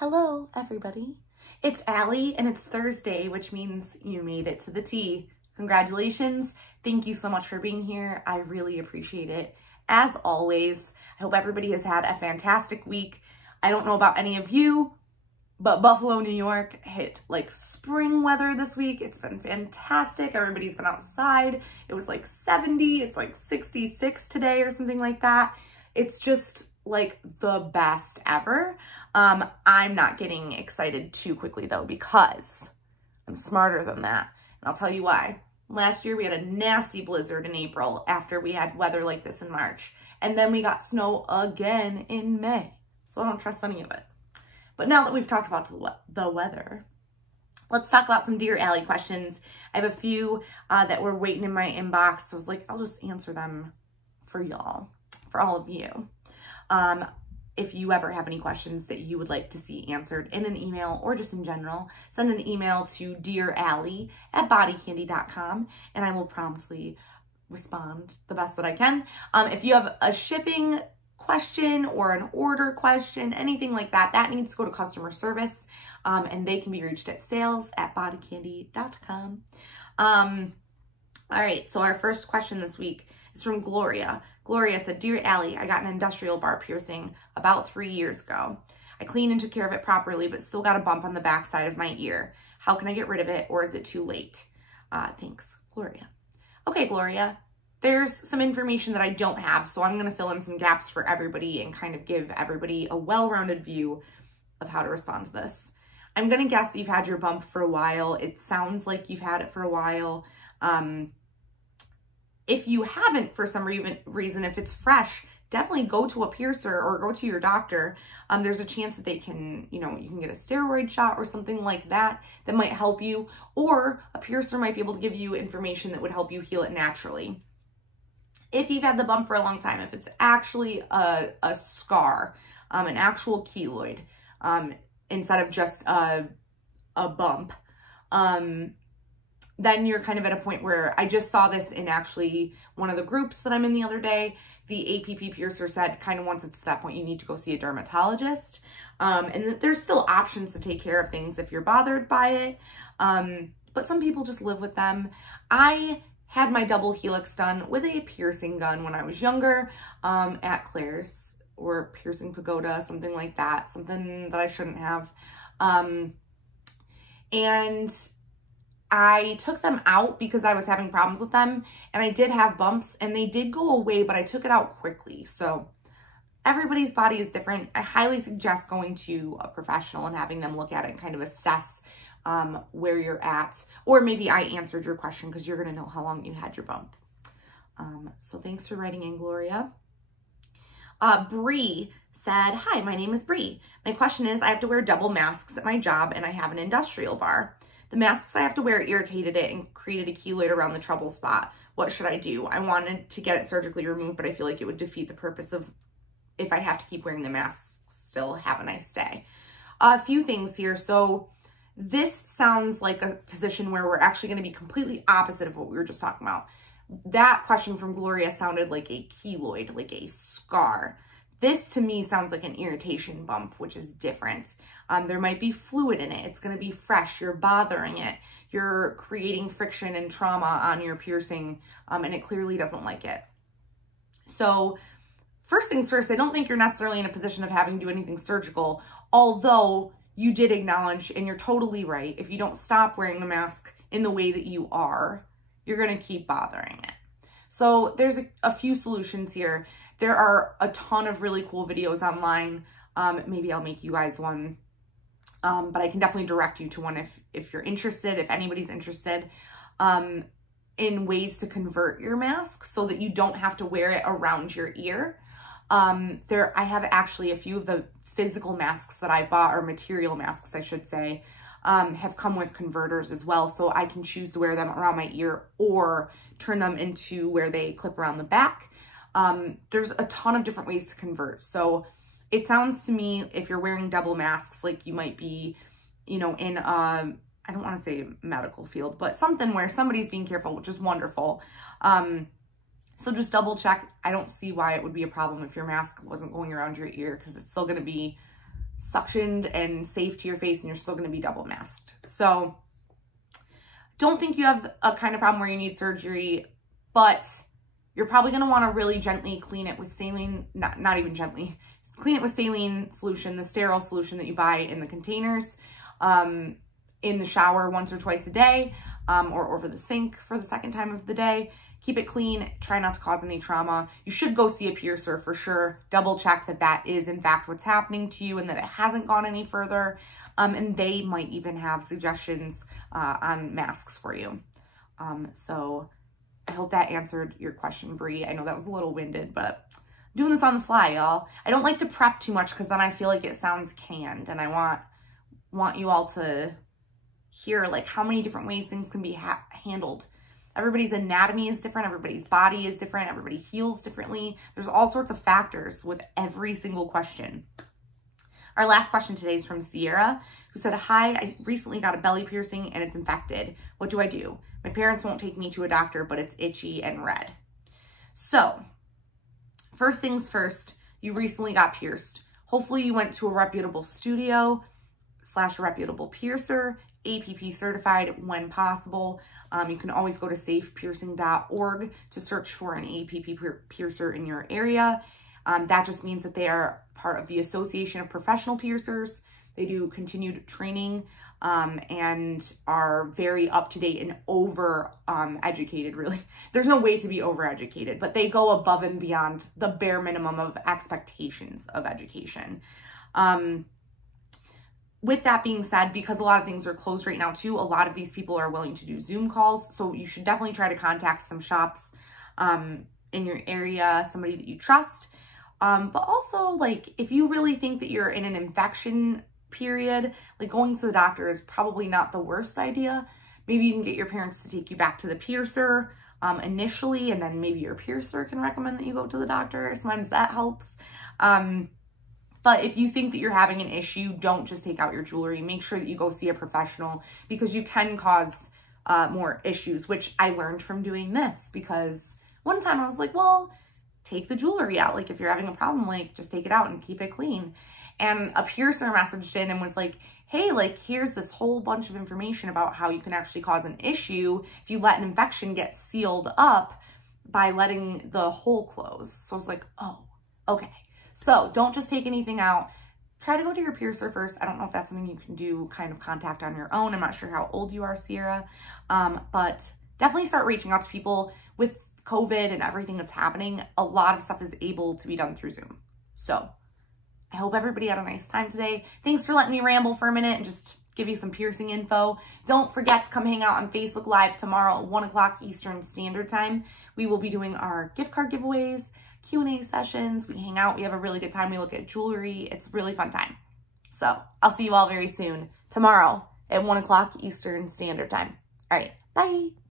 Hello, everybody. It's Allie and it's Thursday, which means you made it to the T. Congratulations. Thank you so much for being here. I really appreciate it. As always, I hope everybody has had a fantastic week. I don't know about any of you, but Buffalo, New York hit like spring weather this week. It's been fantastic. Everybody's been outside. It was like 70. It's like 66 today or something like that. It's just like the best ever. I'm not getting excited too quickly though, because I'm smarter than that. And I'll tell you why. Last year we had a nasty blizzard in April after we had weather like this in March. And then we got snow again in May. So I don't trust any of it. But now that we've talked about the weather, let's talk about some Dear Allie questions. I have a few that were waiting in my inbox. So I was like, I'll just answer them for y'all, for all of you. If you ever have any questions that you would like to see answered in an email or just in general, send an email to dearallie@bodycandy.com and I will promptly respond the best that I can. If you have a shipping question or an order question, anything like that, that needs to go to customer service, and they can be reached at sales@bodycandy.com. All right, so our first question this week is from Gloria. Gloria said, Dear Allie, I got an industrial bar piercing about 3 years ago. I cleaned and took care of it properly, but still got a bump on the back side of my ear. How can I get rid of it, or is it too late? Thanks, Gloria. Okay, Gloria, there's some information that I don't have, so I'm going to fill in some gaps for everybody and kind of give everybody a well-rounded view of how to respond to this. I'm going to guess that you've had your bump for a while. It sounds like you've had it for a while. If you haven't, for some reason, if it's fresh, definitely go to a piercer or go to your doctor. There's a chance that they can, you can get a steroid shot or something like that that might help you, or a piercer might be able to give you information that would help you heal it naturally. If you've had the bump for a long time, if it's actually a scar, an actual keloid, instead of just a bump, then you're kind of at a point where I just saw this in actually one of the groups that I'm in the other day. The APP piercer said kind of once it's to that point, you need to go see a dermatologist. And there's still options to take care of things if you're bothered by it. But some people just live with them. I had my double helix done with a piercing gun when I was younger, at Claire's or Piercing Pagoda, something like that, something that I shouldn't have. And I took them out because I was having problems with them, and I did have bumps and they did go away, but I took it out quickly. So everybody's body is different. I highly suggest going to a professional and having them look at it and kind of assess where you're at. Or maybe I answered your question because you're going to know how long you had your bump. So thanks for writing in, Gloria. Bree said, hi, my name is Bree. My question is, I have to wear double masks at my job and I have an industrial bar. The masks I have to wear irritated it and created a keloid around the trouble spot. What should I do? I wanted to get it surgically removed, but I feel like it would defeat the purpose of if I have to keep wearing the masks still. Have a nice day. A few things here. So this sounds like a position where we're actually going to be completely opposite of what we were just talking about. That question from Gloria sounded like a keloid, like a scar. This to me sounds like an irritation bump, which is different. There might be fluid in it. It's going to be fresh. You're bothering it. You're creating friction and trauma on your piercing, and it clearly doesn't like it. So first things first, I don't think you're necessarily in a position of having to do anything surgical, although you did acknowledge, and you're totally right, if you don't stop wearing the mask in the way that you are, you're going to keep bothering it. So there's a few solutions here. There are a ton of really cool videos online. Maybe I'll make you guys one, but I can definitely direct you to one if you're interested, if anybody's interested, in ways to convert your mask so that you don't have to wear it around your ear. I have actually a few of the physical masks that I've bought, or material masks, I should say, have come with converters as well. So I can choose to wear them around my ear or turn them into where they clip around the back. There's a ton of different ways to convert. So it sounds to me, if you're wearing double masks, like you might be, in I don't want to say medical field, but something where somebody's being careful, which is wonderful. So just double check. I don't see why it would be a problem if your mask wasn't going around your ear, because it's still going to be suctioned and safe to your face, and you're still going to be double masked. So don't think you have a kind of problem where you need surgery, but you're probably going to want to really gently clean it with saline, not even gently, clean it with saline solution, the sterile solution that you buy in the containers, in the shower once or twice a day, or over the sink for the second time of the day. Keep it clean. Try not to cause any trauma. You should go see a piercer for sure. Double check that that is in fact what's happening to you and that it hasn't gone any further. And they might even have suggestions on masks for you. So I hope that answered your question, Bree. I know that was a little winded, but I'm doing this on the fly, y'all. I don't like to prep too much because then I feel like it sounds canned, and I want you all to hear like how many different ways things can be handled. Everybody's anatomy is different. Everybody's body is different. Everybody heals differently. There's all sorts of factors with every single question. Our last question today is from Sierra, who said, hi, I recently got a belly piercing and it's infected. What do I do? My parents won't take me to a doctor, but it's itchy and red. So first things first, you recently got pierced. Hopefully you went to a reputable studio / reputable piercer, APP certified when possible. You can always go to safepiercing.org to search for an APP piercer in your area. That just means that they are part of the Association of Professional Piercers. They do continued training and are very up-to-date and over-educated, really. There's no way to be over-educated, but they go above and beyond the bare minimum of expectations of education. With that being said, because a lot of things are closed right now too, a lot of these people are willing to do Zoom calls. So you should definitely try to contact some shops in your area, somebody that you trust. But also, like, if you really think that you're in an infection period, like going to the doctor is probably not the worst idea. Maybe you can get your parents to take you back to the piercer initially, and then maybe your piercer can recommend that you go to the doctor. Sometimes that helps. But if you think that you're having an issue, don't just take out your jewelry. Make sure that you go see a professional, because you can cause more issues, which I learned from doing this. Because one time I was like, well, take the jewelry out. Like, if you're having a problem, like, just take it out and keep it clean. And a piercer messaged in and was like, hey, like, here's this whole bunch of information about how you can actually cause an issue if you let an infection get sealed up by letting the hole close. So I was like, oh, okay. So don't just take anything out. Try to go to your piercer first. I don't know if that's something you can do kind of contact on your own. I'm not sure how old you are, Sierra, but definitely start reaching out to people. With COVID and everything that's happening, a lot of stuff is able to be done through Zoom. So I hope everybody had a nice time today. Thanks for letting me ramble for a minute and just give you some piercing info. Don't forget to come hang out on Facebook Live tomorrow at 1 o'clock Eastern Standard Time. We will be doing our gift card giveaways, Q&A sessions. We hang out. We have a really good time. We look at jewelry. It's a really fun time. So I'll see you all very soon tomorrow at 1 o'clock Eastern Standard Time. All right. Bye.